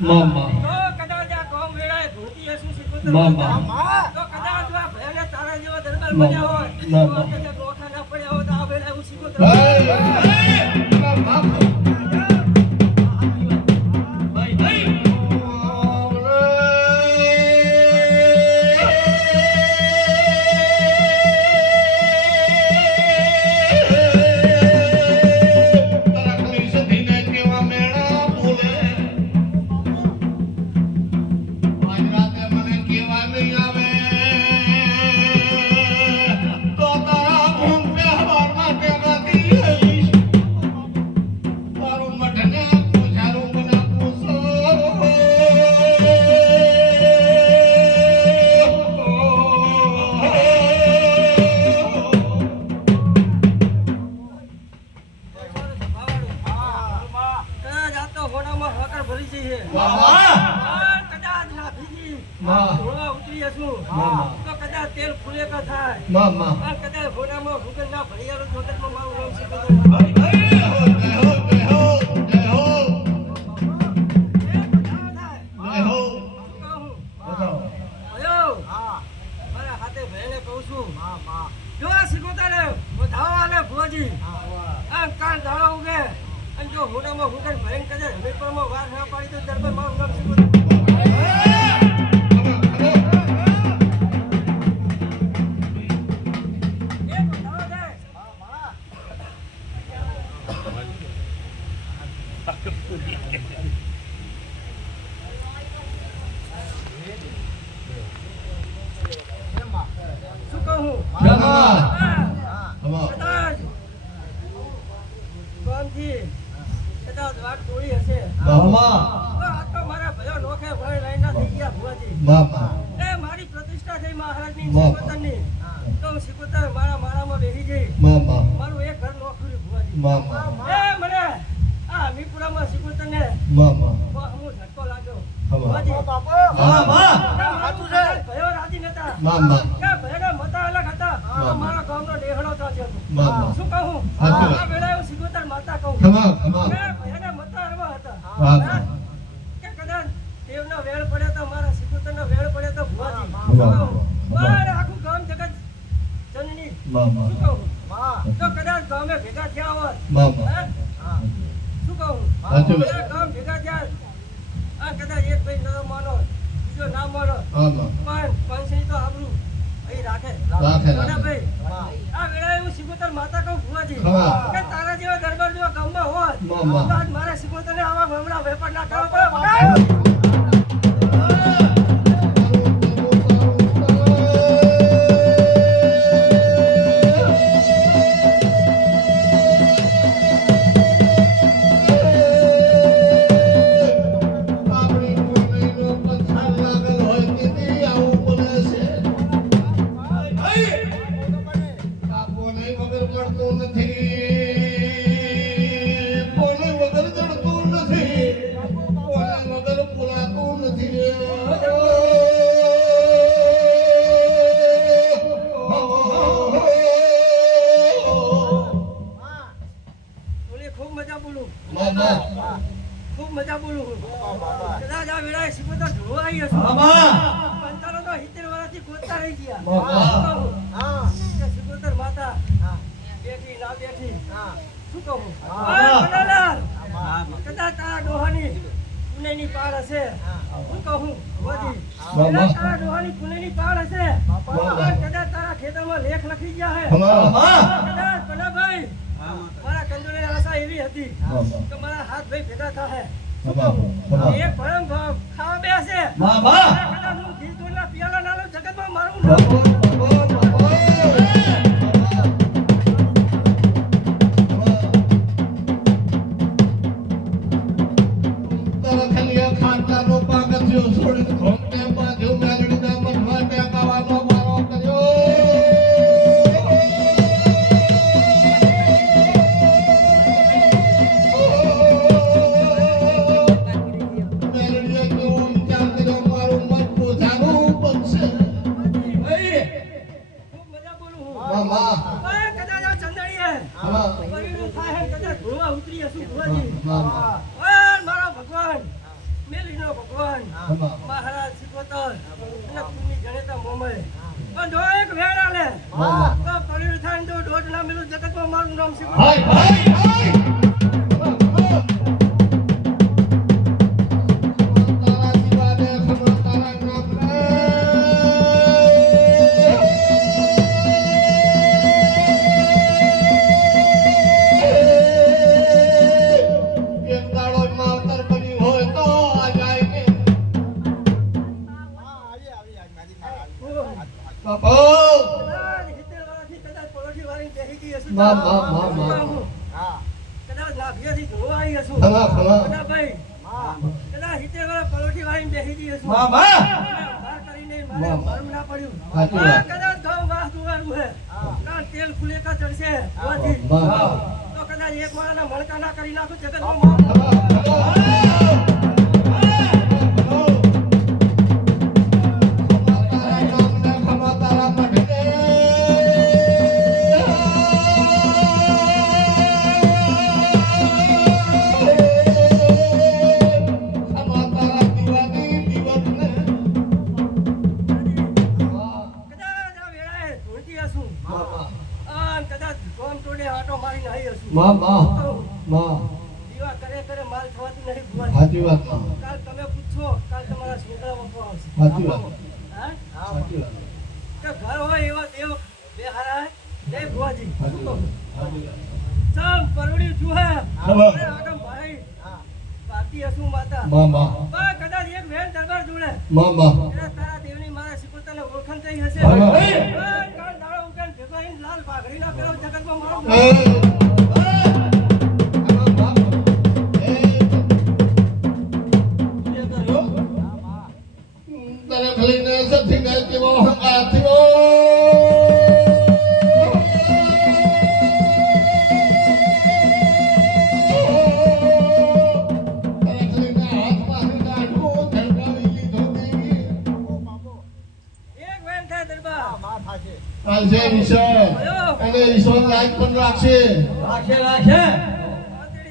મામા તો કદાચ આ કોમ વેળાએ ભૂતી હશું શીખોતર મામા તો કદાચ આ ભયને તારા જેવા દરબાર બન્યા હોય તો કદાચ ગોખા ના પડ્યા હોય તો આ વેળાએ હું શીખોતર તેલ ફૂલે કા થાય મામા કદાચ ઘોડામાં ભૂગલ ના ભરિયાળો જોતકમાં મારું નામ શીખોતર વાર ના પાડી તો દરબાર મારું નામ શીખોતર શું કહું કોમથી કદાચ વાત તોડી હશે આ તો મારા ભયો નોખે ભય લાઈના થઈ ગયા ભુવાજી એ મારી પ્રતિષ્ઠા થઈ મહારાજની શીખોતરની તો હું શીખોતર મારામાં બેસી જઈ મારું એક ઘર નોખું ભુવાજી એ મને આ મીપુરામાં શીખોતરને હું ઝટકો લાગ્યો ભુવાજી ભયો રાજી નતા કે ભયના મતા અલગ હતા મારા ગામનો ડેહડો ચાલ્યો હતો શું કહું આ વેળાએ હું શીખોતર માતા કહું કે ભયના મતા અરવા હતા કે કદાચ દેવનો વેળ પડ્યો તો મારા શીખોતરનો વેળ પડ્યો તો ભુવાજી મારે આખું ગામ જગત જનની શું કહું તો કદાચ ગામે ભેગા થયા હોત શું કહું ગામ ભેગા થયા આ કદાચ એક ભાઈ ન માનો બીજો ના માનો પણ પંચની તો આબરૂ અહીં રાખે ભાઈ આ વેળાએ હું શીખોતર માતા કહું ભુવાજી કે તારા જેવા દરબાર જેવા ગામમાં હોત તો આજ મારે શીખોતરને આવા હમણાં વેપાર ના કરવો પડે ખૂબ મજા બોલું કદાચ આ વેળાએ શીખોતર જોવા આવી હશું પંચાલો તો 70 વર્ષથી ગોતતા રહી ગયા શીખોતર માતા બેઠી ના બેઠી શું કહું કદાચ આ ડોહાની પુણેની પાળ હશે શું કહું તારા ડોહાની પુણેની પાળ હશે કદાચ તારા ખેતરમાં લેખ લખી ગયા હે કદાચ કલાભાઈ મારા કંદોની આશા એવી હતી કે મારા હાથ ભાઈ ભેગા થાય એક ભરમ ખાવા બેસે કદાચ હું દિલ તોડના પિયાલા નાલો જગતમાં મારું તારા ખાલી ખાટાનો પાગથિયો છોડી ઘોંટે બાજુ મેલડીના મનમાં ટેકાવાનો મારો કર્યો મારા મેલીનો ભગવાન ખમા મહારાજ સિકોતર અને કુની જનેતા મોમય પણ જો એક વેળ આલે મામા તો પરીર થાય ને તો દોઢ ના મિલું જગતમાં મારું નામ સિકોતર હાય હાય હાય તારા દીવાને ખમા તારા નામ એક દાડો માવતર બની હોય તો આ જાય ને બાપો કદાચ 70 વર્ષથી કદાચ પરોઠી વાળીને બેસી ગઈ હશું મા, મા, મા, મા. કદાચ નાભિયાથી ધોવા આવી હશું ખમા ખમા કદાચ ભાઈ કદાચ 70 વર્ષ પરોઠી વાળીને બેસી ગઈ હશું મામા બહાર કરીને મારે મારું ના પડ્યું સાચી વાત. કદાચ ઘઉં વાહ દુવારું હે કાં તેલ ફુલેકા ચડશે હોવાથી. મા. તો કદાચ એક માળાના મણકા ના કરી નાખું જગતમાં મારું ખમા તારા મઢને ખમા તારા દીવાની દીવને કદાચ આ વેળાએ ધૂળતી હશું મામા અને કદાચ ગોમ ટોડે આટો મારીને આવી હશું મામા મા દીવા કરે માલ થવાતું નહીં ભુવાજી. સાચી વાત માં કાલ તમે પૂછો કાલ તમારા છોકરા વપવા આવશે સાચી વાત હા સાચી વાત કે ઘર હોય એવા દેવ બે હારા જય ભુવાજી. સાચી વાત ચમ પરવડી જુહે ખબર. અરે આગમ ભાઈ બાકી હશું માતા મામા બા કદાચ એક વેણ દરબાર જોડે મામા એટલે તારા દેવની મારા સિકોતરને ઓળખાણ થઈ હશે હા. કાળ દાડો ઉગાન ભેગા થઈને લાલ પાઘડીના પેલો જગતમાં મારો તને ખલીને સથી ગઈ કેવો હંકાર થયો તને ખલીને હાથમાં દાઢું ધડકાવી લીધો નહીં એક વેણ થાય દરબાર ચાલશે ઈશ્વર અને ઈશ્વર રાજ પણ રાખશે આંતરડી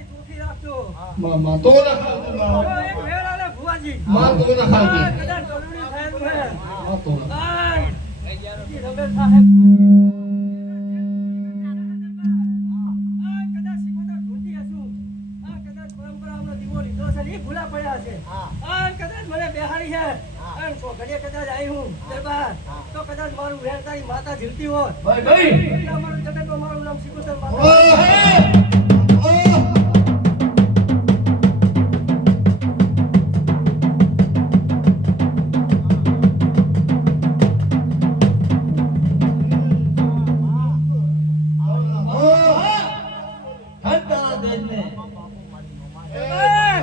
ચોખ્ખી રાખજો મામા તો રખાવજો તો મામા. એક વેણ આલે ભુવાજી માં તો રખાવજો કદાચ પરવડી થાય તો હે માં તો આન રમેશ સાહેબ કદાચ સિકોતર ઢૂંઢી હશું કદાચ પરંપરાનો દીવો લીધો છે ને એ ભૂલા પડ્યા છે કદાચ મને બેહાડી છે અને ઘડીએ કદાચ આવી હું દરબાર તો કદાચ મારું વેણ તારી માતા જીવતી હોત એટલા મારું જગતમાં મારું નામ સિકોતર માતા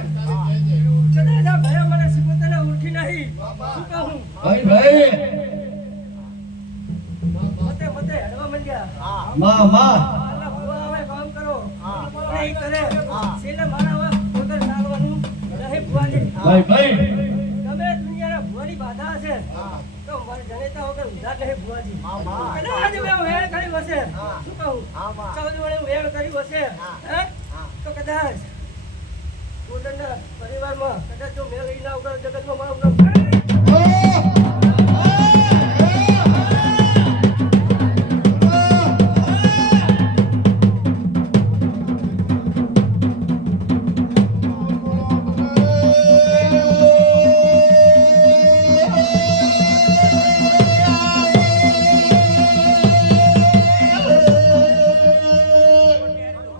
કદાચ આ ભયા મને સિકોતરને ઓળખી નહીં શું કહું મતે મતે હેડવા માંડ્યા આના ભુવા આવે કામ કરો નહીં કરે છેલ્લે મારા હવે વગર ચાલવાનું રહે ભુવાજી ગમે દુનિયાના ભુવાની બાધા હશે તો મારી જનેતા વગર ઉધાર નહીં ભુવાજી કદાચ મેં વેણ કર્યું હશે શું કહું 14 વડે વેણ કર્યું હશે હે તો કદાચ ગોંડલના પરિવારમાં કદાચ જો મેં લઈ ના ઉગર જગતમાં મારું નામ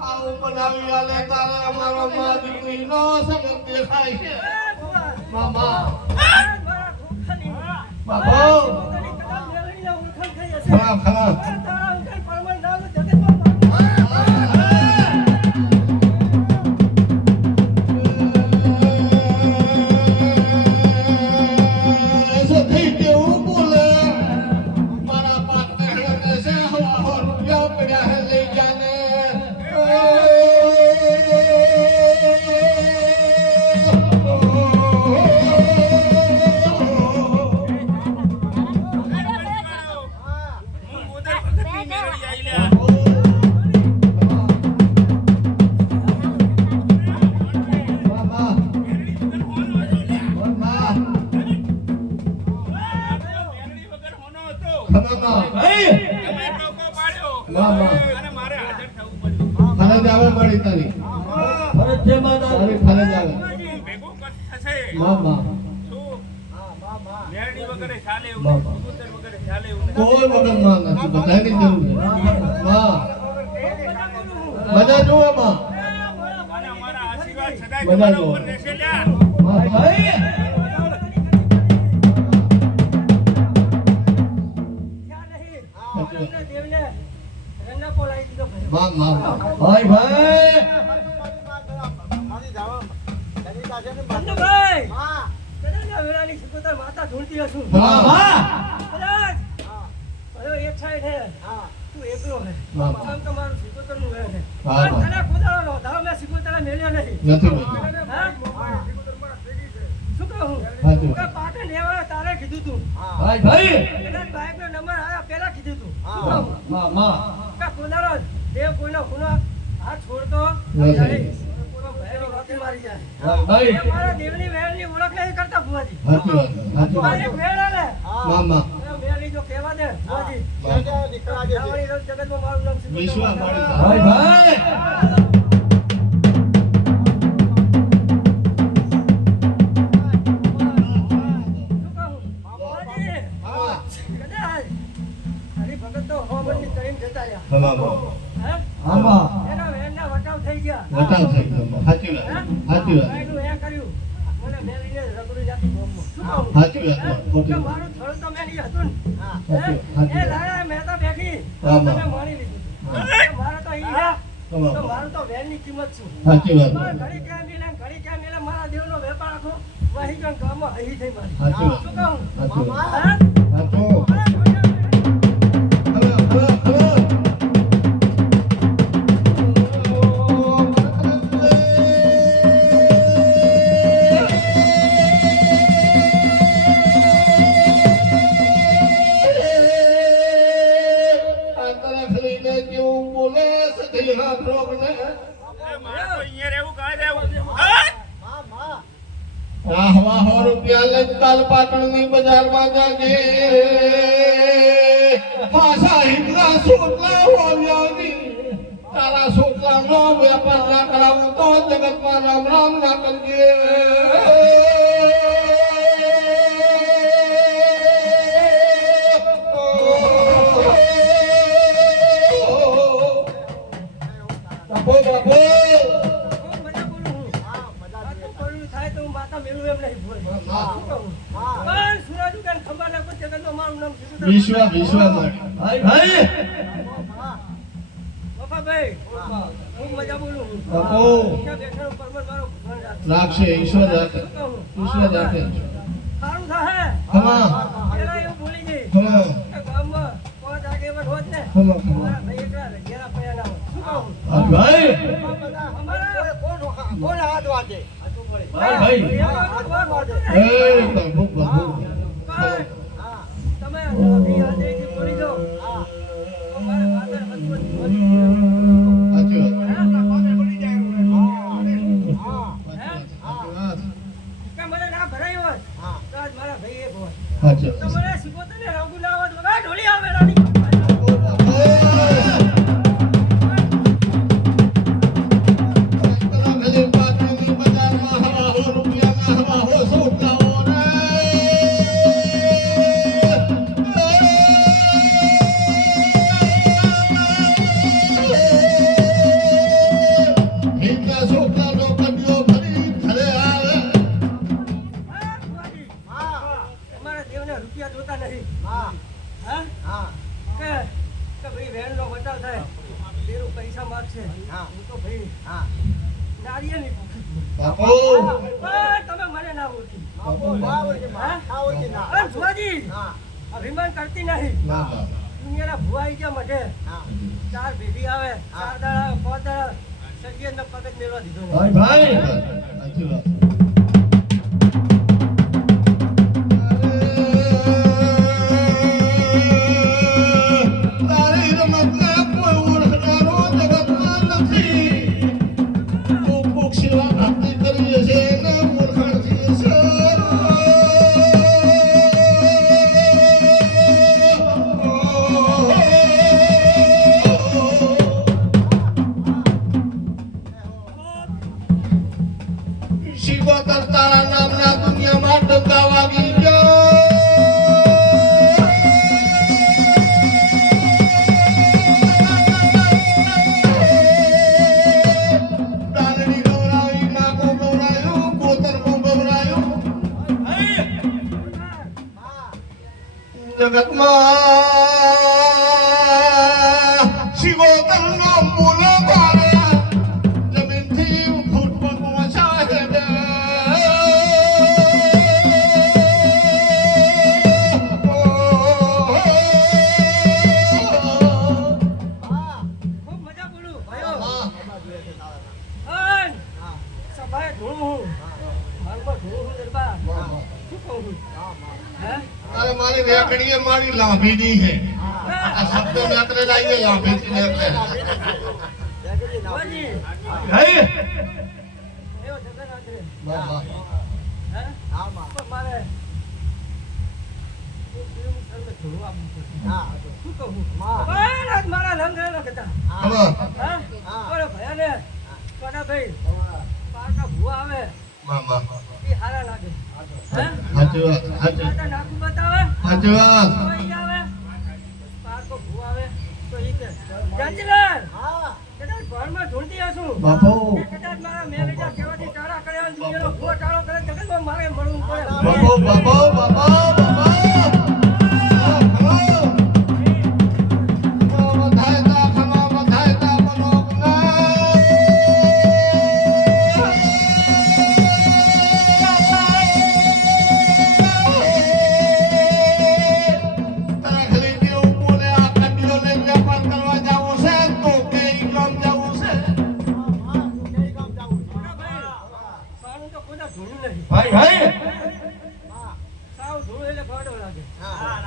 આવું બનાવી આલે તારે અમારો માં દીકરીનો સંબંધ દેખાય છે ભુવા મામા મારા ખોખાની બાપો. પોતાની કદાચ મેળવીને ઓળખાણ થઈ હશે ખરાબ ખરાબ તારા અંકલ પરમાર નામ જગતમાં મારું સધી કેવું બોલે મારા પાટને હળને છે હવા રૂપિયા પડ્યા હે લઈ જાને તારી ફરજ આવે ભેગું થશે માં માં શું મેરડી વગેરે ચાલે એવું માં. નહીં, કબૂતર વગેરે ચાલે એવું નહીં. કોઈ વગર માં નથી બધાની જરૂર છે માં બધા જુઓ માં અને અમારા આશીર્વાદ સદાય બધા તમારા જુઓ. ઉપર રહેશે લ્યા. માં ભાઈ ત્યાં નહીં. અમને દેવને રંગા પોલાવી દીધો ભાઈ. માં માં ભાઈ ભાઈ ચંદુભાઈ, કદાચ આ વેળાની સિકોતર માતા ઢૂંઢતી હશું. માં કદાચ. હવે એક સાઈડ હે. તું એકલો હે. માં. આમ તો મારું સિકોતરનું વેણ હે. હા, પણ હા. તને ખુદાનો નોંધાવો મેં સિકોતરને મેલ્યો નહીં. નથી નથી હા? શું કહું? હાચું. કે પાટણ રહેવા તારે કીધું તું. ભાઈ ભાઈ કદાચ બાઈકનો નંબર આયા પહેલા કીધું તું. શું કહું? માં કે ખુદાનો દેવ કોઈનો ખૂનો હાથ છોડતો નથી. નહીં. કોઈ ભયની વાતી મારી જાય. ભાઈ એ મારા દેવની વેણની ઓળખ નહીં કરતા ભુવાજી. સાચી વાત સાચી મારે વાત એક વેણ આલે. માં માં એ વેણની જો કહેવા દે ભુવાજી. માં. જાવણી રસ જગતમાં મારું નામ સિકોતર વિશ્વા માતા. મારી ભાઈ ભાઈ શું કહું? ભુવાજી, માં કદાચ હરિભગત તો હવામાનની કરીને જતા રહ્યા. માં માં હે? આમાં એના વેણના વટાવ થઈ ગયા. વટાવ થઈ ગયો સાચી વાત સાચી વાત ભાઈનું એ કર્યું. મને મેલીને રગડી નાખી ગોમમાં. શું કહું? સાચી વાત હે? ખોટી કે વાત. મારું થળ તો મેલી હતું ને. સાચી વાત. એ લાયા મહેતા બેઠી. હા, તમે માં. માણી લીધું. મારે તો ઈ હે. તો મારું તો વેણની કિંમત શું? સાચી વાત પણ ઘડી ક્યાં મિલે ને ઘડી ક્યાં મિલે મારા દેવનો વેપાર આખો વહી ગયો ને ગામમાં હઈ થઈ મારી. સાચી વાત. શું કહું? સાચી વાત. હે? સાચું. અરે જોયા મેં. હલો હલો હલો એ મારે તો અહીંયા રહેવું, કાં રહેવું? હા? રૂપિયા લઈને કાલ પાટણની બજારમાં જાજે પાછા હિંગલા સોટલા હોવ્યાની તારા સોટલાનો વેપાર ના કરાવું તો જગતમાં રામ રામ ના કરજે બાપો બાપો હું મજા બોલું હું. આ તો પડ્યું થાય તો હું માતા મેલું એમ નહીં ભૂલ. શું કહું? પણ સુરાજુકાન ખંભા નાખો જગતમાં મારું નામ સિકોતર. વિશ્વા વિશ્વા મારી ભાઈ ભાઈ બાપાભાઈ, હું મજા બોલું હું. બાપો ત્યાં બેઠાનો પરમાર મારો ભગવાન રાખે. રાખશે ઈશ્વર રાખે શું કહું? ઈશ્વર રાખે સારું થાય. હમા પેલા એવું બોલી ગઈ હમા કે ગામમાં પાંચ આગેવાન હોત ને હમા હમા મારા ભાઈ એકલા ઘેરા પડ્યા ના હોત. શું કહું? ભાઈ અમારા ભાઈ ઘેરાનો વાત હોતો એ નહીં. બાપુ બાપુ પણ તમે અભી આજેથી બોલી જાઓ. તો મારે માતા હસબન્ડ સાચી વાત કે મને ના ભરાય હોત તો આજ મારા ભાઈ એક હોત. સાચી તો વાત મને સિકોતરને રંગુ ના હોત વગર ઢોળી આવે રાણી. હા, ભુવાજી. અમારા દેવને રૂપિયા જોતા નથી. હા? કે ભાઈ વેણનો વટાવ થાય તેરું પૈસા માગશે. હું તો ભાઈ નારિયેળની ભૂખી છું. પણ તમે મને ના ઓળખી. હા? અરે ભુવાજી, અભિમાન કરતી નહીં. દુનિયાના ભુવા આઈ ગયા મઢે. ચાર ભેગી આવે, ચાર દાડા, પાંચ દાડા, સગીરનો પગ જ મેળવા દીધો નહીં. ભાઈ ભાઈ તારી રમતને કોઈ ઓળખનારો જગતમાં નથી તું કોક સેવા ભક્તિ કરીએ છે ને ઓળખાણ થઈએ છે શિવોતર તારા નામના દુનિયામાં ડંકા વાગી ગયો દાનની ગૌરાવી માકો ગૌરાયું ગોતરકો ગૌરાયું જગતમાં શિવોતરનો મૂલો ભારે જમીનથી ફૂટ પગમાં છે ખૂબ મજા બોલું ભાઈઓ અન સભાએ ધૂણું હું મારું ધૂણું હું દરબાર શું કહું છું હે અરે મારી રેકડીએ મારી લાંભીની છે આ શબ્દો નાકરે લાવીને લાંભીથી નાકરે ભુવાજી હે એવો જગન્નાથ રે બાબા હે પણ મારે ધૂણું આપવું પડશે શું કહું પણ આજ મારા લંગરેલો કહેતા ખબર હા ઓરે ભયાને કોના ભાઈ પારકા ભુવા આવે મામા એ હારા લાગે હે સાચી વાત સાચી માતા નાકું બતાવે સાચી વાત તો ઈ આવે પારકો ભુવા આવે તો ઈ કે જંજલાલ કદાચ ઘરમાં ઢૂંઢતી હશું બાપુ કે કદાચ મારા મેલેજા કહેવાથી ટાળા કર્યા દુનિયાનો ભુવો ટાળો કરે જગતમાં મારે મળવું પડે બાપુ બાપુ બાપુ સારું તો કોના ધૂણ્યું નહીં ભાઈ ભાઈ સાવ ધૂળ એટલે ગોડો લાગે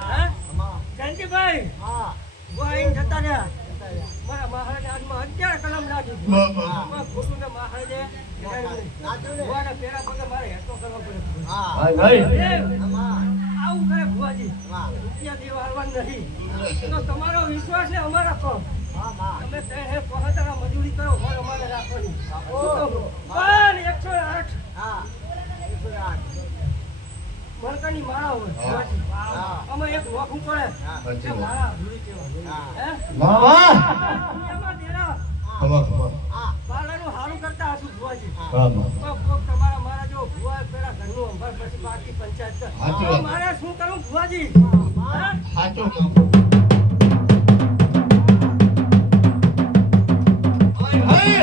હે જયંતિભાઈ હું આઈને જતા રહ્યા મારા મહારાજ હાથમાં 11 કલમ લાગી ખોટું ને મહારાજે ભુવાના પેરા પગે મારે હેઠો કરવો પડે ભાઈ ભાઈ આવું કરે ભુવાજી રૂપિયા દેવા હાલવાનું નથી તો તમારો વિશ્વાસ છે અમારા પર તમે કહે પહોંચતા મજૂરી કરો ઘર અમારે રાખવાની પણ 108 મણકાની માળા હોય ભુવાજી. અમે એક નોખું પડે કે માળા ધૂળી કહેવાય. હે વાહ દુનિયામાં દેરા ખબર ખબર બાલાનું હારું કરતા હશું ભુવાજી. બાબા તો કોક તમારા મારા જો ભુવા પેલા ઘરનું અંભાર પછી બાકી પંચાયત કર. સાચી તો વાત. મારે શું કરું ભુવાજી? હે? સાચું ભાઈ ભાઈ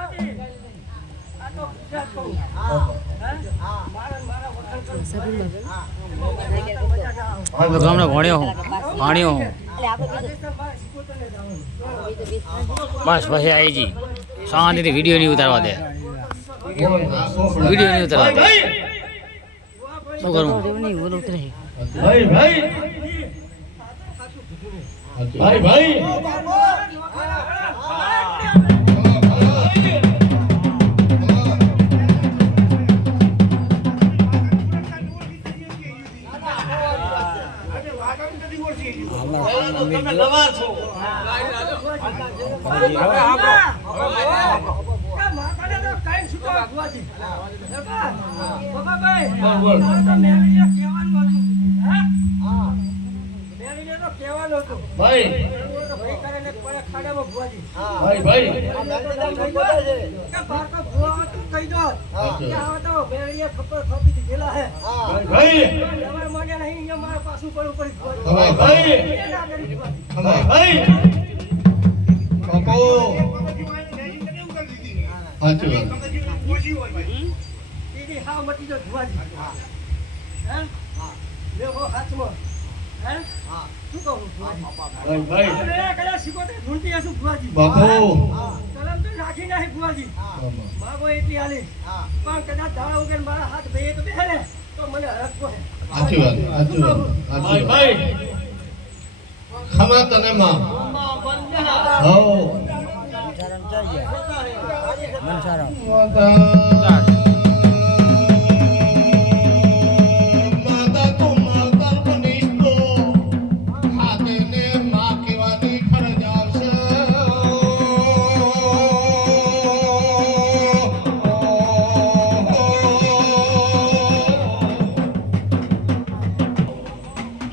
ભુવાજી, આ તો ગુજરાત કહું. હે? મારા મારા વખાણ કરું. મજા ના આવે. હું ગામનો ભણ્યો હું ભાણ્યો હું રાજસ્થાન બહાર સિકોતરને જવાનું. બસ પછી આવી જી શાંતિથી વિડીયો નહીં ઉતારવા દે વિડીયો નહીં ઉતારવા દે શું કરું ભાઈ ભાઈ ભાઈ ભાઈ તમે નવા છો ભાઈ ભાઈ ભાઈ ભાઈ પાછું પડવું પડી ભાઈ ભાઈ બાપુ સાચું દીદી હા મટી જો ભુવાજી હે લેવો હાથમાં હે શું કહું ભુવાજી ભાઈ અરે કદાચ સિકોતર ઢૂંઢતી હશું ભુવાજી બાપુ કલમ તો રાખી નહીં ભુવાજી માગો એટલી હાલી પણ કદાચ ધારા વગર મારા હાથ બે તો બેહે ને તો મને હરખ હોય. સાચી વાત સાચી વાત સાચી ભાઈ વાત. ભાઈ ખમા તને માં આમાં બંને હો માતા તો માતા બનીશ તો હાથેને માં કહેવાની ફરજ આવશે.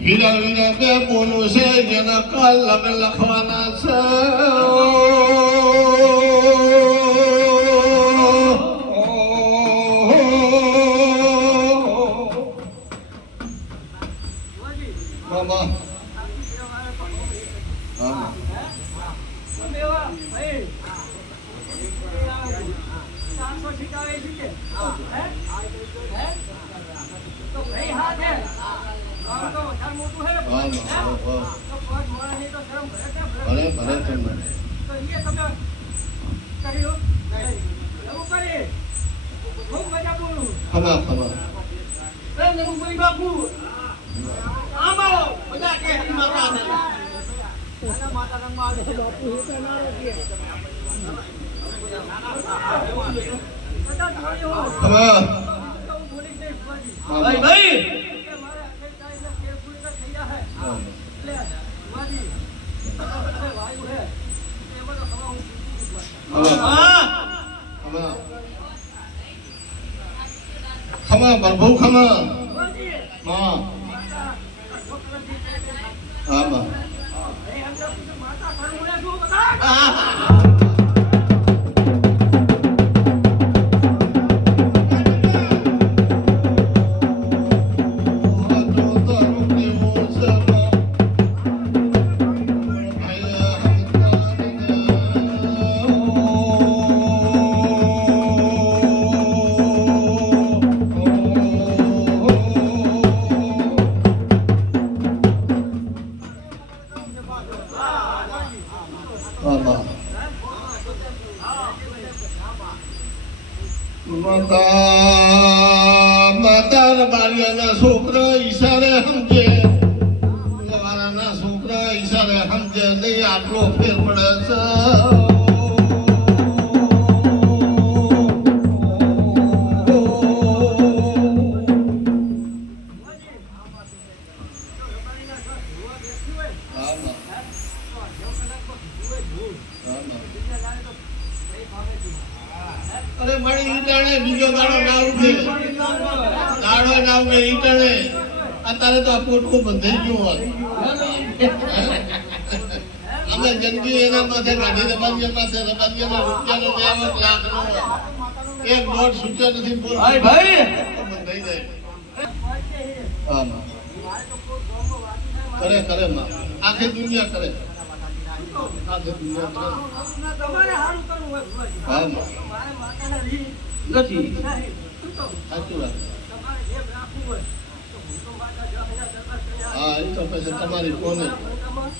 હીરા વીરા બે બોલું છે જેના કાલ લગ્ન લખવાના છે. મામા હા તમે એવા ભાઈ 400 ઠીકાવે છે. હે? હે? તો ભાઈ હા છે. આમ તો વધારે મોટું છે ને. હા, હે? હા, હા. તો પાંચ માણસની તો શરમ ભરે કે ભરે? ભલે ભલે તમને તો એ તમે કર્યું? એવું કરી. ખૂબ મજા બોલું. ખમા ખમા બધા જોડે હો. ખમા તો હું બોલીશ નહીં, ભુવાજી. ભાઈ ભાઈ કે મારે આખે ચાલીને તેલ પૂરીને થઈ ગયા છે. હા. એટલે ભુવાજી, આ બધે વાયુ છે. એમાં તો હવા હું પીતી જ નથી. ખમા હા ખમા પ્રભુ ખમા ભુવાજી, માં માતા ઢોકળાથી છે તે હા માં એ અંદર સુધી માતા કરુણે શું બધા? માતા બાળિયાના છોકરા ઈશારે સમજે, વાળાના છોકરા ઈશારે સમજે નહીં આટલો ફેર પડે છે. અરે મળી ઈટાણે બીજો દાડો ના ઉઠે, દાડો ના ઉઠે ઈટાણે. અત્યારે તો આ પોટકું બંધાઈ ગયું હોત. અમે જિંદગી એના માથે કાઢી રબાજીયા માથે, રબાજીયાના રૂપિયાનો 2 લાખનો એક દોઢ છૂટ્યો નથી. બોલ ભાઈ ભાઈ બંધાઈ જાય. હા માં કરે કરે માં આખી દુનિયા કરે, આખી દુનિયા કરે. તમારે સારું કરવું હોય ભુવાજી. હા માં મારે માતાના રી નથી નહીં. તો સાચી વાત. તમારે જેમ રાખવું હોય તો હું તો માતા જવાના દરબાર કર્યા. હા એ તો પછી તમારી કોને ભૂતમાં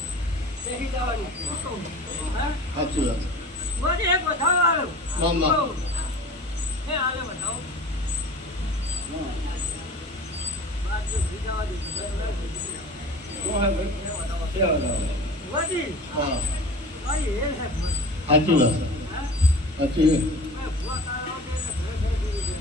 બેસી જવાની. હા? સાચી વાત. ભુવાજી, એક વધારો આવ્યો. મામા હે, હાલે વધાવો. વાત જો થઈ જવા દે. ભુવાજી, હા મારી એ છે ભુવાજી. સાચી વાત. હા? સાચી વાત. ભુવા તારા આવશે એટલે ઘરે ઘરે જઈ છે.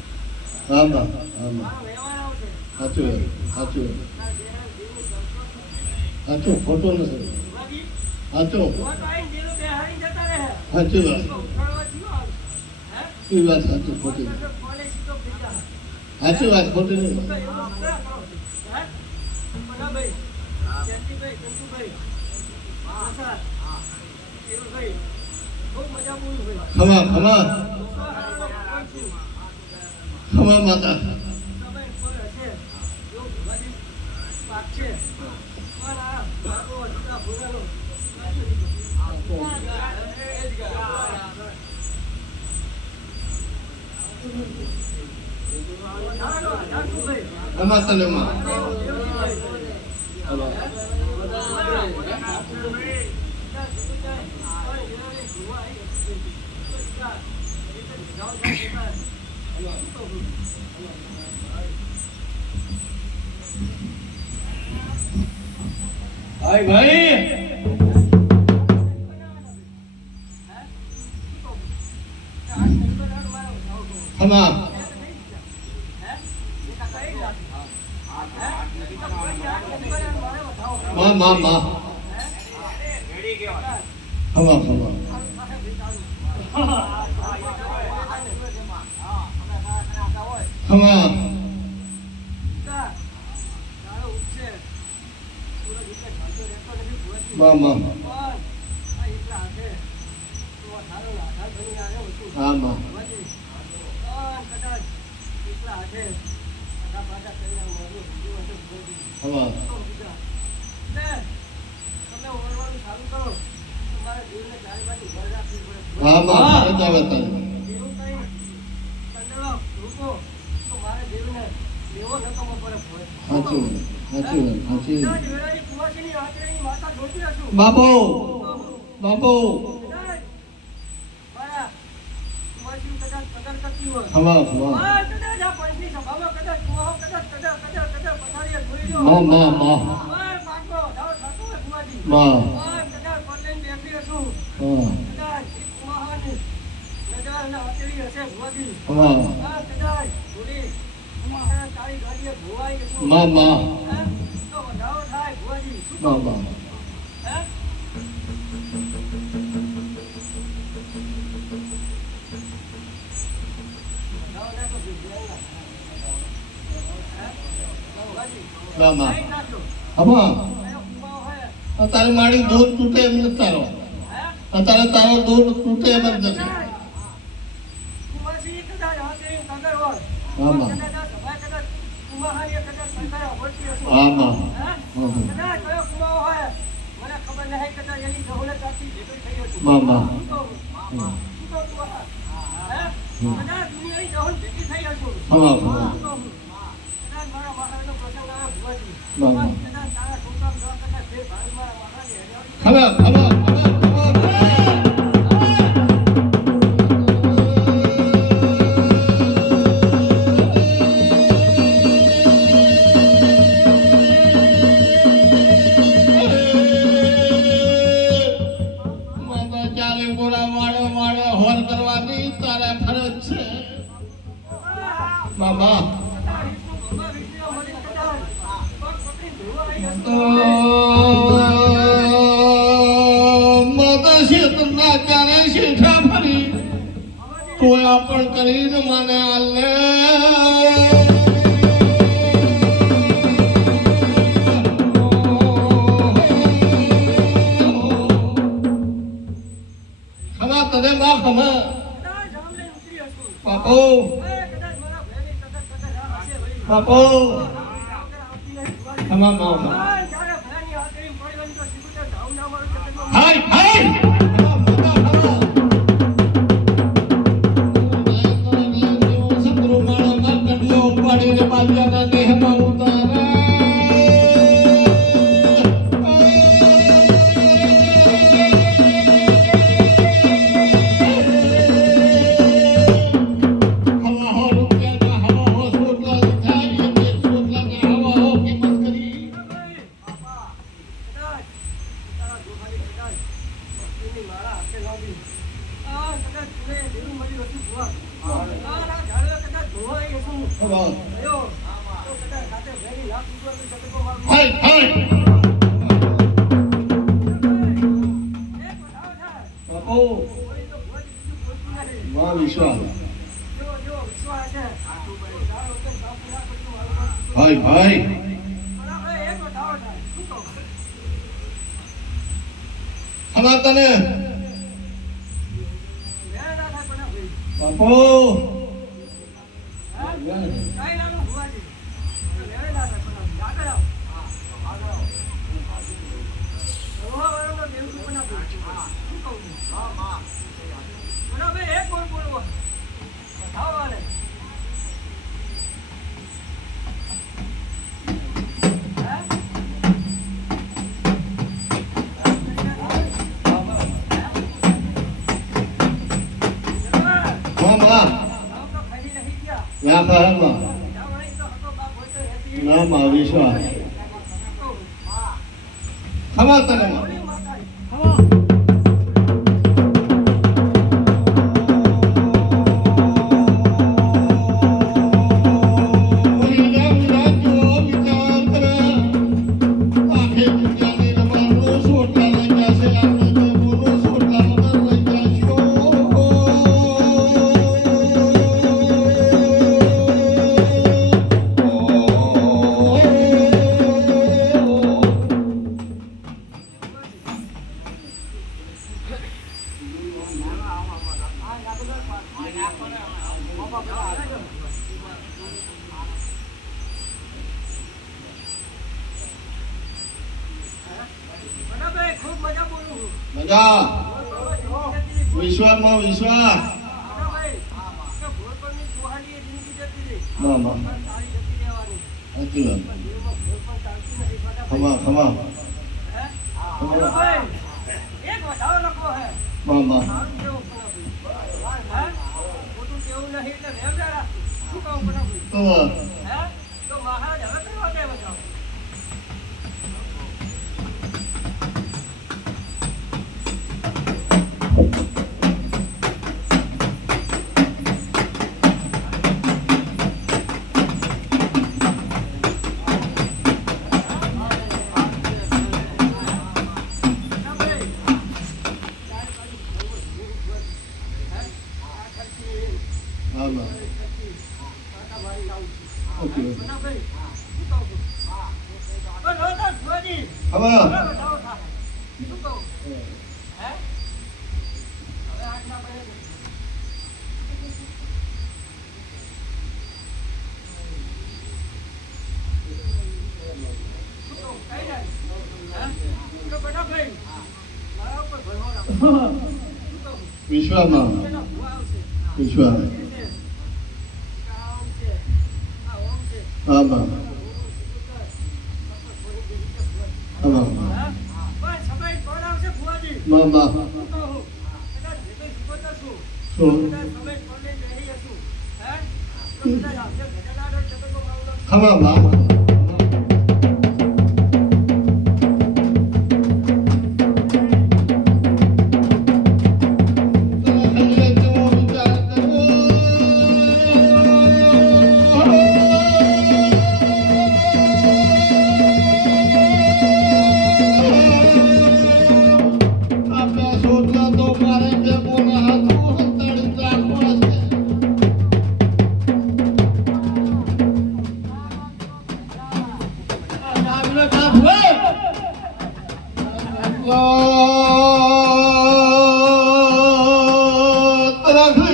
હા માં હા માં મારો વ્યવહાર આવશે. સાચી વાત. સાચી વાત. તારા દેહના જીવનું સંતોષ નથી. સાચું ખોટું નથી. ભુવાજી, સાચું ભુવા તો આઈને જેલો બેહાડીને જતા રહે. સાચી વાત. તો ઉખાડવા જીવો આવે. હે? એ વાત સાચી ખોટી નહીં. કોને સીધો થઈ જાય. સાચી વાત ખોટી નહીં. તો એવું ના કરો. હે? મનાભાઈ, જયંતિભાઈ, ચંદુભાઈ, આશા, કેવુભાઈ, ખૂબ મજા બોલું ભાઈ. ખમા ખમા ભગવાન છું. ખમા માતા. સમય પર હશે. જો ભુવાજી પાક છે. પણ આ ભાગો જુદા ભૂલાનો. ખમા તને માં ભાઈ ભાઈ ખમા માં ખમા ખમા ખમા માં હા માં ખમા હા માં બતાવે તને સાચું બાપો બાપો ખમા ખમા માં માં Mama. Mama. Mama. Apa? તારી મારી દૂધ તૂટે એમ નથી તારો અત્યારે તારો દૂધ તૂટે એમ જ નથી આમાં આમાં મામા હા મામા ખબર ખબર Mama. માતા શેતના ચારે શેઠા ફરી ટોળા પણ કરીને મને આલે ખમા તને માં ખમા બાપો બાપો ખમા મામા હાય હાય ભાઈ ભાઈ હમણાં તને બાપો ના ફારમાં ના માં વિશ્વાસ ખમા તને માં ઓલી માતા બરાબર ખૂબ મજા બોલું મજા વિશ્વમાં વિશ્વ મામા સાચી વાત ખમા ખમા મામા તો મામા ઓકે ખમા વિશ્વમાં વિશ્વ મામા મામા મામા શું ખમા મામા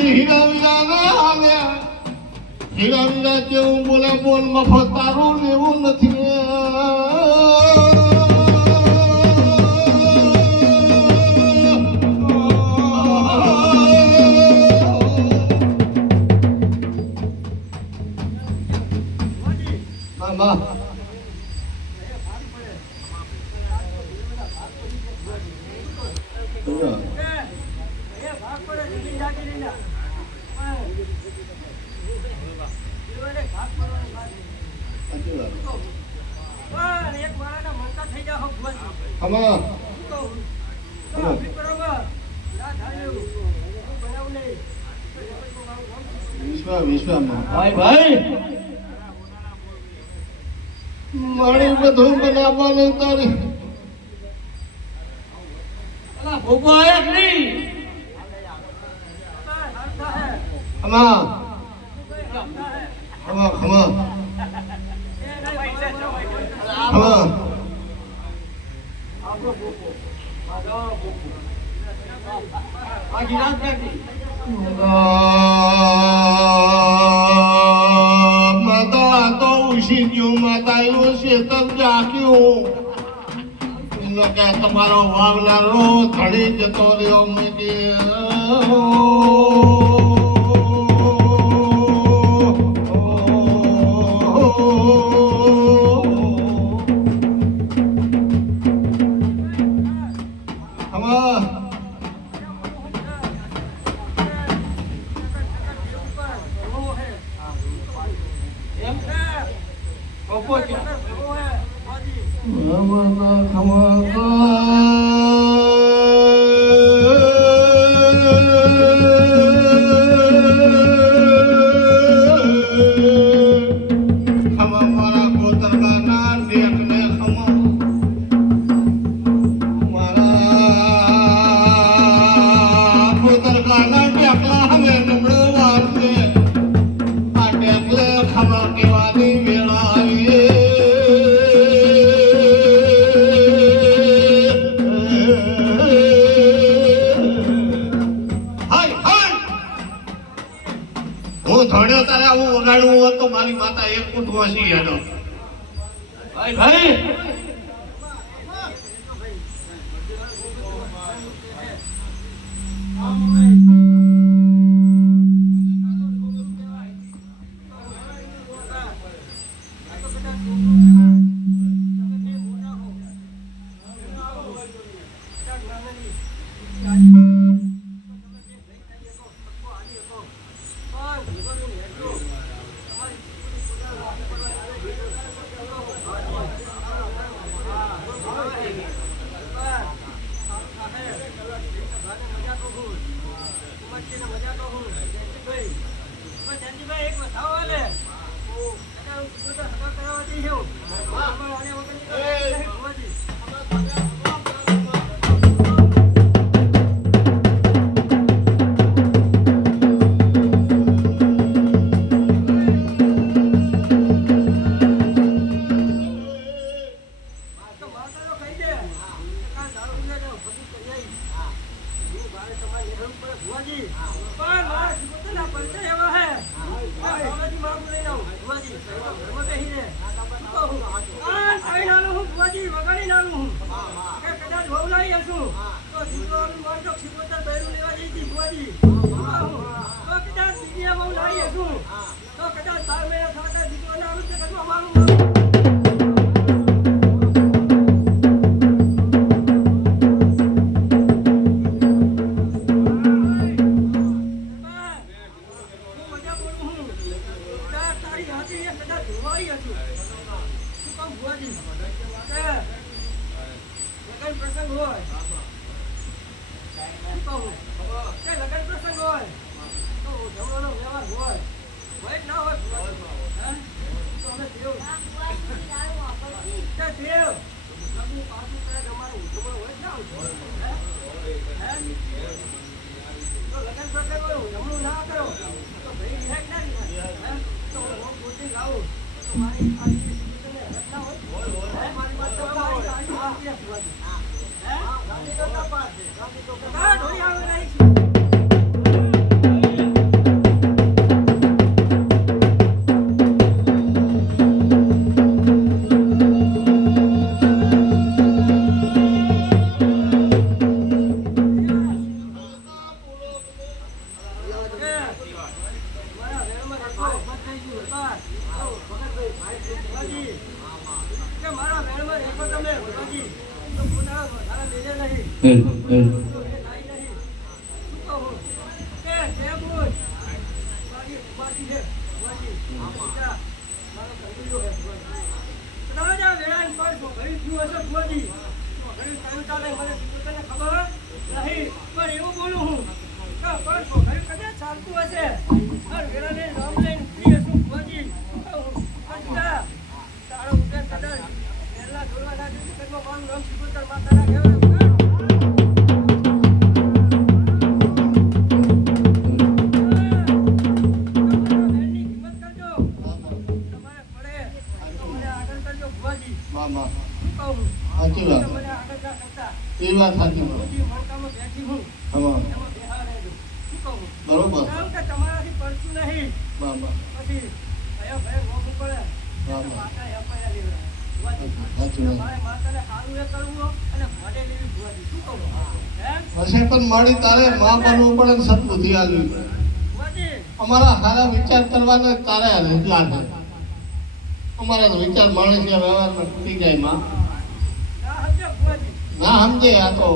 હીરા વીરા જેવું બોલે બોલ મફત તારું લેવું નથી મામા વિશ્વમાં ભાઈ ભાઈ મારી બધું બનાવવાનું તારે અલા ભોગો આયા કે નહીં ખમા ખમા ખમા ખમા આખી રાત કાઢી માતા તો ઉછી ગયું માતા એવું છે તમ જાક્યું એનો કે તમારો વાવનારો ધડી જતો રહ્યો મેં કે હું ધોડ્યો તારે આવું વગાડવું હોત તો મારી માતા એક ફૂટ વાસી હેડો. ભાઈ ભાઈ મારી તારે માં બનવું પડે ને સદબુદ્ધિ આલવી પડે. અમારા સારા વિચાર કરવાના તારે એટલા છે. અમારા તો વિચાર માણસ વ્યવહારમાં તૂટી જાય માં ના સમજે. આ તો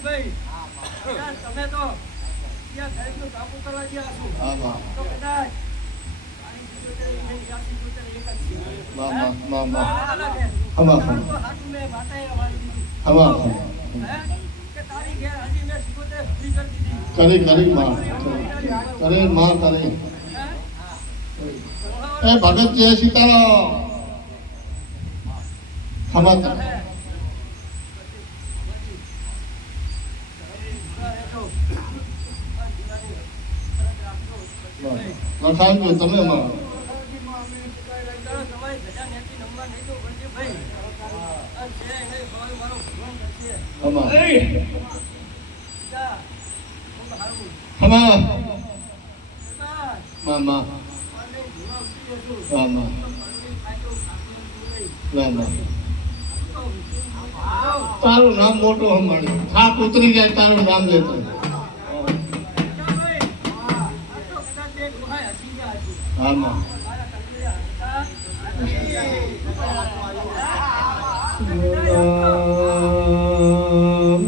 ભાઈ તમે તો ત્યાં ગરીબનું કાપુ કરવા ગયા છો હા બા તો કદાચ તારી સિકોતેર એની જાતિ સિકોતેર એક જ છે બા બા બા અલગ છે હમા હાથું મેં માતાએ વાળી દીધું હમા કે તારી ઘેર હજી મેં સિકોતેર ફ્રી કરી દીધી કરી માં કરે માં કરે એ ભગત જય સીતારામ ખમા લખાવજો તમે માં હમા હમા મામા મામા મામા તારું નામ મોટું હમણાં થાક ઉતરી જાય તારું નામ લેતો આમાં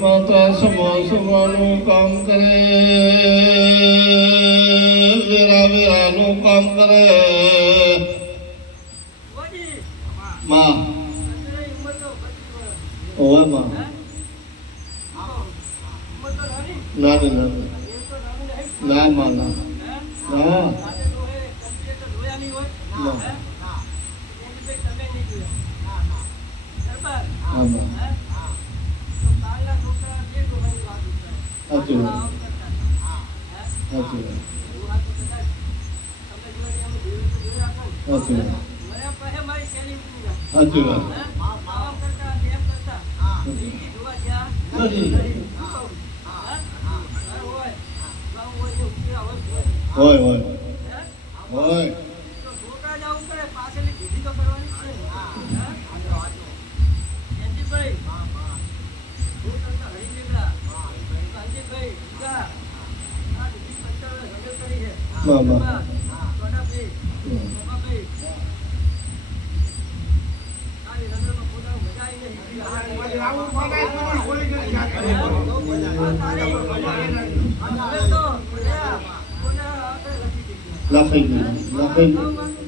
માતા સમાનું કામ કરે વેરાનું કામ કરે માં ઓય માં ના ના માં ના ના આમાં સાચી વાત સાચી વાત સાચી વાત સાચી વાત હોય હોય હોય બાબા લખાઈ ગયું લખાઈ ગયું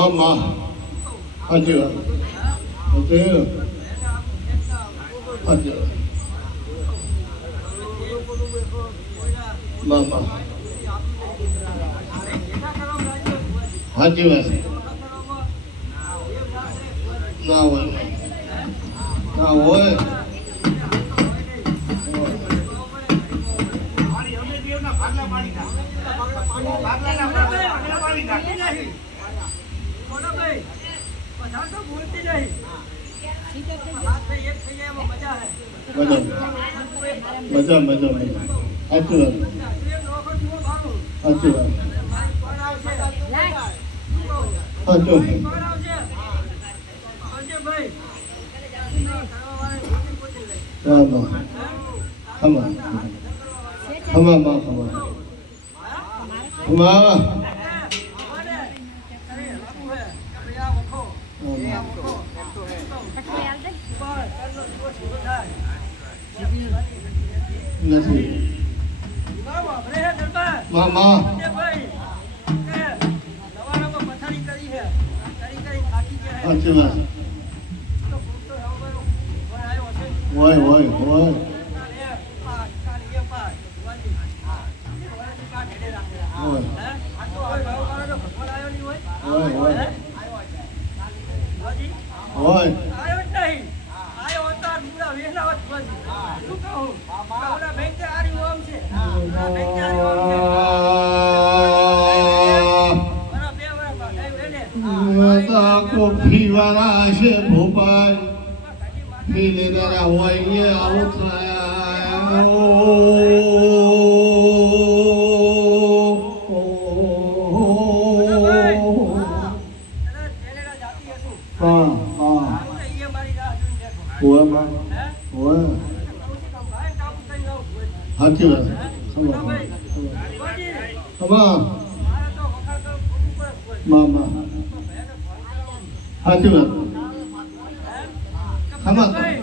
માં હાજી વાત હાજી હાજી બાબા હાજી વાત ના હોય ના હોય મજા મજા મજા સાચી વાત સાચી વાત સાચું ખમા ખમા ખમા માં ખમા ખમા નથી મામા સાચી વાત હોય હોય હોય હોય કોફી વાળા છે ભોપાલ પી લેનારા હોય આવું થાય કદાચ જેનેડા જાતી હશું. હા હા આવું તો ઈએ મારી રાહ જોઈને બેઠો. હોવે માં હે? હોવે કહું છું કે ભાઈ કામ કરીને આવું ભુવાજી. સાચી વાત ભુવાજી, ભુવાજી, અમા મારે તો વખાણ કરવું ખોટું પડે ભુવાજી. મામા તો ભૈયાને ફોન કરાવો. સાચી વાત હે? કે ખમા. ભાઈ,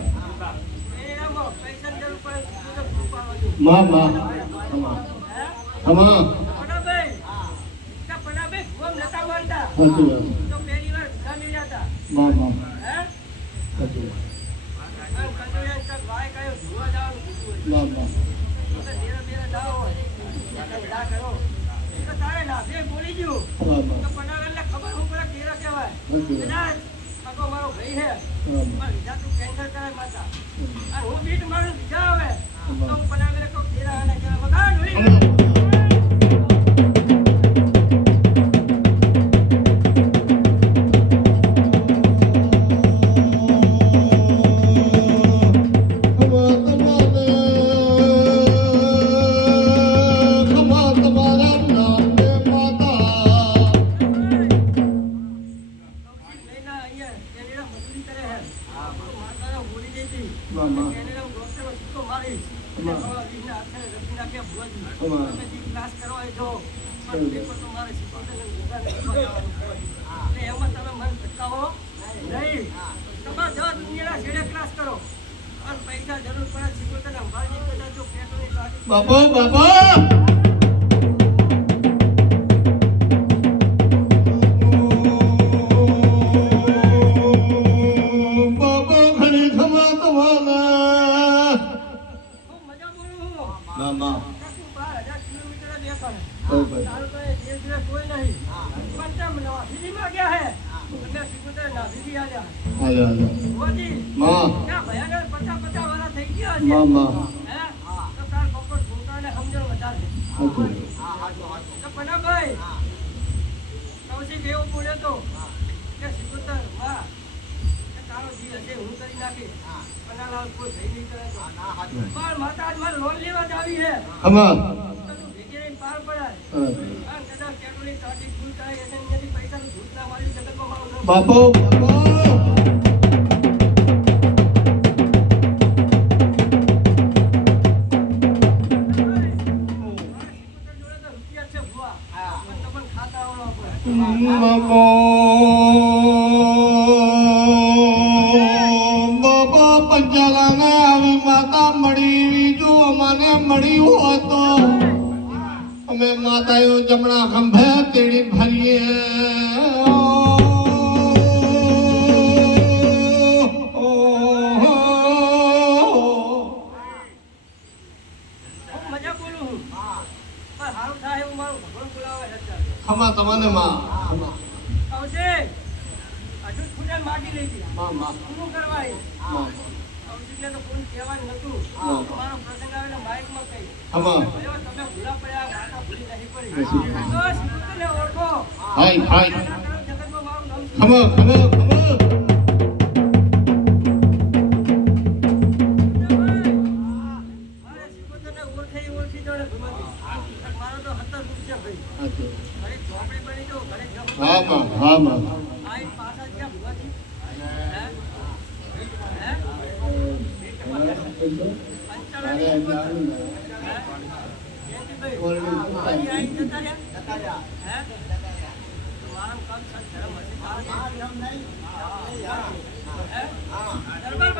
એનામાં પૈસાની જરૂર પડે તો કૃપા કરજો. મામા અમા હે? અમા પડાભાઈ, કે પડાભાઈ ભુવન નતા માનતા. સાચી વાત તો પહેલી વાર ભીખા મળ્યા હતા. મામા હે? સાચી વાત આમ કંજોળિયાને કાંઈક વાય કાંઈ ધોવા જવાનું કીધું હોય. મામા તો ધીરે ધીરે ના હોય. એટલે ના કરો. તો તારે નાભે બોલી ગયું. મામા તો પડાવેલને ખબર હું પડે કેરા કહેવાય. સાચી વાત કદાચ આખો મારો ભાઈ છે. મામા પણ બીજા તું કેન્સલ કરે માતા. અને હું બીટ મારું બીજા આવે. તો હું પડાવેલે કહું કેરા અને કેરા બધા ઢોળી. મહિના અહીંયા કેનેડા મજૂરી કરે છે. તો માતાનો બોલી ગઈ હતી. મામા. કેનેડામાં ડોક્ટરનો સિક્કો મારીશ. મામા. એટલે હવે વીસના હાથે રખી નાખ્યા ભુવાજી. મામા. તમે જે ક્લાસ કરવા એ જાઓ. પણ પેપર તો મારે શીખવાડે ને દુકાને શીખવા જવાનું ભુવાજી. એટલે એમાં તમે મન ભટકાવો નહીં. તમારે જો દુનિયાના છેડે ક્લાસ કરો. અને પૈસા જરૂર પડે શીખવાડે ને અંબાજી કદાચ જો પેટ્રોલની ગાડી બાપા બાપા બાપા ઘણી ખમા તમારા ખૂબ મજા બોલું હું. મામા કાકુ 12,000 કિલોમીટર જ એકણ. બરાબર. તારું તો એ ધીરે ધીરે કોઈ નહીં. પણ તેમ નવા દિલ્હીમાં ગયા હે. એટલે સિકંદર નાભીજી આલ્યા. હાલો હાલો ભુવાજી, માં ત્યાં ભયાનક 50 વર્ષ થઈ ગયા છે. મામા હે? તો તાર પપ્પા છોકરાને સમજણ વધારે. તો પનાભાઈ, કૌશિક એવો બોલ્યો તો કે સિકંદર, માં, કે તારો જી હશે હું કરી નાખીશ. પનાલાલ કોઈ ભઈ નહીં કરે તો. પણ માતા આજ મારે લોન લેવા જ આવી છે. અમા તો તું ભેગી રહીને પાર પડાય. અને કદાચ પેટ્રોલની ટાંકી ફૂલ કરાય હશે ને એનાથી પૈસાનું જૂઠ ના મારી જગતમાં મારું નામ. બાપો બાપા બાપા પંચાલાને આવી માતા મળી જો મને મળી હોય તો અમે માતાઓ જમણા ખંભે તેડી ભરીએ ખૂબ મજા બોલું હું. પણ હારું થાય એવું મારું ભગવાન બોલાવે છે અત્યારે. ખમા તમને માં કૌશિક, હજુ ખુદે માગી લીધી. માં શું કરવા આવી? કૌશિકને તો ફોન કહેવાનું નતું. મારો પ્રસંગ આવેલો માઇકમાં કહી. ખમા ભયો તમે ભૂલા પડ્યા, માતા ભૂલી નહીં પડી. તો સિકંદરને ઓળખો. હાય હાય જગતમાં મારું નામ છે. ખમા ખમા ખમા મારે સિકંદરને ઓળખી જોડે ભૂલાતી. મારો તો 17 રૂપ છે ભાઈ. ઘરે ચોપડી બની તો ઘરે જમવા. હા માં હા માં આઈ પાછા ગયા ભૂલાતી. હે? હે? પંચાળાની કિંમત. હે? જયંતિભાઈ, આઈ જતા રહ્યા? હે? તો મારામાં કામ સત ધર્મ હશે. હે? દરબાર